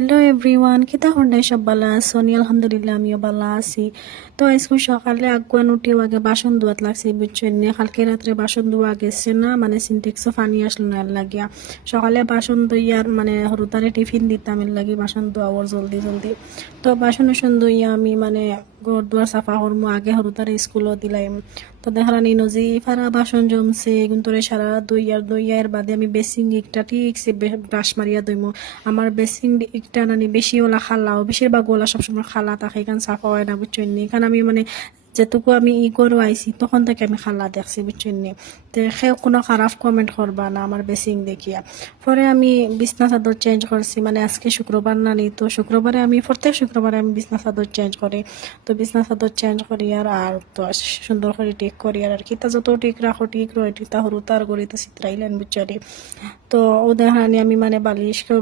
Hello everyone, কিতা Hyundai সব বালা আসনি? আলহামদুলিল্লাহ আমিও বালা আছি। তো আজকে সকালে আগুয়ান উঠেও আগে বাসন ধোয়াত লাগছে বুঝছেন নি। কালকে রাত্রে বাসন ধোয়া গেছে না, মানে সিনটেক্সও পানি আসলো না, এর লাগিয়া সকালে বাসন ধুইয়ার মানে হরুতারে টিফিন দিতাম, এর লাগি বাসন ধোয়াওয়ার জলদি জলদি। তো বাসন ধুইয়া আমি মানে ঘর দুয়ার সাফা করবো, আগে হরুতারে স্কুলও দিলাম। তো দেখানি নজি ফারা বাসন জমছে কিন্তু সারা দইয়ার বাদে আমি বেসিং একটা ঠিক সে ব্রাশ মারিয়া দইমো। আমার বেসিং একটা নানি বেশি ওলা খালাও, বেশিরভাগ ওলা সবসময় খালা থাকে, এখান সাফা হয় না বুঝছেন নি। এখানে আমি মানে যেটুকু আমি করো আইছি তখন থেকে আমি খালা দেখছি বুঝছেন নি। তো সেও কোনো খারাপ কমেন্ট করবা না আমার বেসিং দেখিয়া। পরে আমি বিছনা চাদর চেঞ্জ করছি, মানে আজকে শুক্রবার নানি, তো শুক্রবারে আমি প্রত্যেক শুক্রবারে আমি বিছনা চাদর চেঞ্জ করি। তো বিছনা চাদর চেঞ্জ করি আর তো সুন্দর করে ঠিক করি আর কি, তা যত ঠিক রাখো ঠিক রয়ে তা হরু তার গড়ি তো চিত্রাইলেন বুঝছি। তো ও দেখানি আমি মানে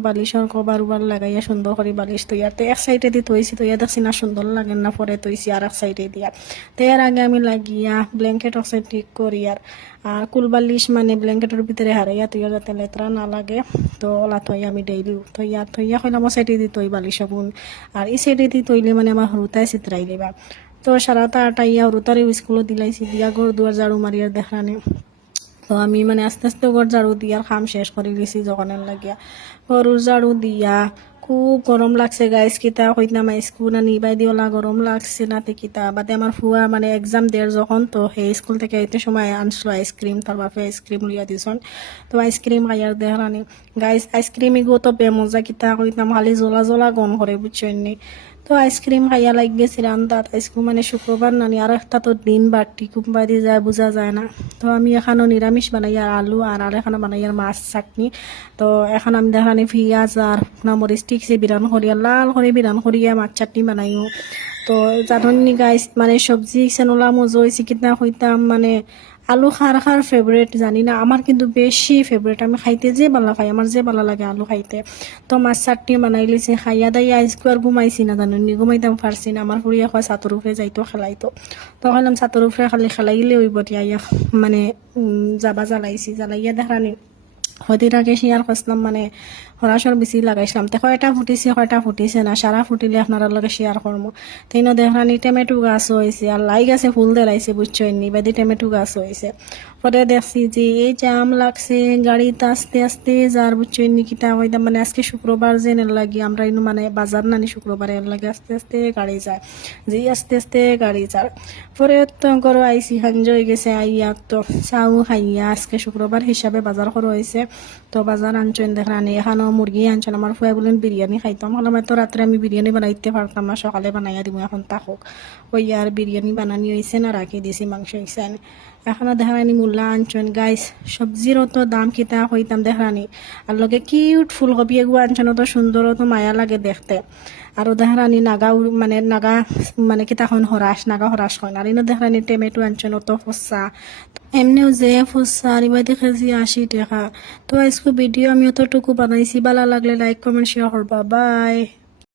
বালিশের কভার উবার লাগাইয়া সুন্দর করে বালিশ তৈয়ার, তো এক সাইডে দিয়ে তৈছি, তৈয়া দেখছি না সুন্দর লাগে না, পরে তৈছি আর এক সাইডে দিয়া। তো এর আগে আমি লাগিয়া ব্ল্যাঙ্কেট অক্সাইড ঠিক করি আর কুল বালিশ মানে ব্ল্যাঙ্কেটের ভিতরে হারাইয়া তৈয়া যাতে লেতরা না লাগে। তো ওলা থইয়া আমি ডেইলি থইয়া কইলাম ও সাইডে দিয়ে তৈ বালিশ আগুন, আর এই সাইডে দিয়ে তৈলে মানে আমার হরুতায় চিত্রাই দেবা। তো সারাটা আটাইয়া হরুতারে স্কুলে দিলাইছি, দিয়া ঘর দুয়ার ঝাড়ু মারিয়ার দেখানি। তো আমি মানে আস্তে আস্তে ঘর ঝাড়ু দিয়ার কাম শেষ করে গেছি যখনের লাগিয়া। ঘর ঝাড়ু দিয়া খুব গরম লাগছে গাইস, কিতা হইতাম স্কুল না নিবাই দিওলা গরম লাগছে নাতে কিতা বাদে আমার ফুয়া মানে এক্সাম দেওয়ার যখন, তো সেই স্কুল থেকে এতে সময় আনছিল আইসক্রিম, তার বাপে আইসক্রিম লইয়া দিছন। তো আইসক্রিম খাইয়ার দেখানি গাইস, আইসক্রিম ইগো তো বেমজা, কিতা হইতাম খালি জ্বলা জ্বলা গন করে বুঝছেন নি। তো আইসক্রিম খাইয়া লাগ গেছিলাম তাত আইসক্রিম মানে শুক্রবার নানি, আর একটা তো দিন বাড়তি কুম্পাই দিয়ে যায় বোঝা যায় না। তো আমি এখানো নিরামিষ বানাই আর আলু আর এখানে বানাই আর মাছ চাটনি। তো এখন আমি দেখানি পেঁয়াজ আর মরিচ ঠিকছে বিরান করিয়া লাল করে বিরান করিয়া মাছ চাটনি বানাইও। তো জানি গাইস মানে সবজি সেনোলা মজা হয়েছে কিনা হইতাম মানে আলু খার ফেভারেট জানি না, আমার কিন্তু বেশি ফেভারেট, আমি খাইতে যে ভালো খাই, আমার যে ভালো লাগে আলু খাইতে। তো মাছ চাটনি বানাই লিছে, খাইয়া দাইয়া আজকে আর ঘুমাইছি না জানো নি, ঘুমাইতাম পারছি না। আমার ফুরিয়া কয় ছাতর উপরে যাইতো খেলাইতো, তো কইলাম ছাতর উপরে খালি খেলাইলে ওই বটিয়া মানে যাবা জ্বালাইয়া দেখানি হদির আগে শেয়ার করছিলাম, মানে হরাসর বেশি লাগাইছিলাম। তো কয়টা ফুটিছে না, সারা ফুটিলে আপনারা লগে শেয়ার করবো। তাই দেখানি টমেটো গাছ হয়েছে আর লাই গাছে ফুল দেলাইছে বুঝছো এমনি বাদি টমেটো গাছ হয়েছে। পরে দেখছি যে এই জাম লাগছে গাড়িতে আস্তে আস্তে যার বুঝছো এমনি কিতা হইতাম, মানে আজকে শুক্রবার যে এর লাগি আমরা ইনু মানে বাজার নানি শুক্রবার এর লাগে আস্তে আস্তে গাড়ি যায়, যে আস্তে আস্তে গাড়ি যায়। পরে তো করো আইসি হাঞ্জ হয়ে গেছে, আইয়া তো চাও খাইয়া আজকে শুক্রবার হিসাবে বাজার করা হয়েছে। তো বাজার আনছেন দেখানি, এখানেও মুরগি আনছেন। আমার ফুয়া বলেন বিরিয়ানি খাইতাম, হলাম তো রাত্রে আমি বিরিয়ানি বানাইতে পারতাম না, সকালে বানাইয়া দিব এখন তাহক ওই আর বিরিয়ানি বানানি হয়েছে না, রাখি দিয়েছি মাংস হয়েছে। এখনো দেখানি মূল্যা আনছেন গাইস, সবজিরও তো দাম কিতা হইতাম দেখানি। আর লগে কিউট ফুলকপি এগুলো আনছেন, তো সুন্দর তো মায়া লাগে দেখতে। আর দেখানি নাগা মানে কিতা হন নাগা হরাস হয়। আর ইনো দেখানি টমেটো আনছেন তো ফসা, এমনিও যে ফুসা আর এবার দেখেছি 80 টাকা। তো আজকে ভিডিও আমি অতটুকু বানাইছি, ভালো লাগলে লাইক কমেন্ট শেয়ার করবা, বাই।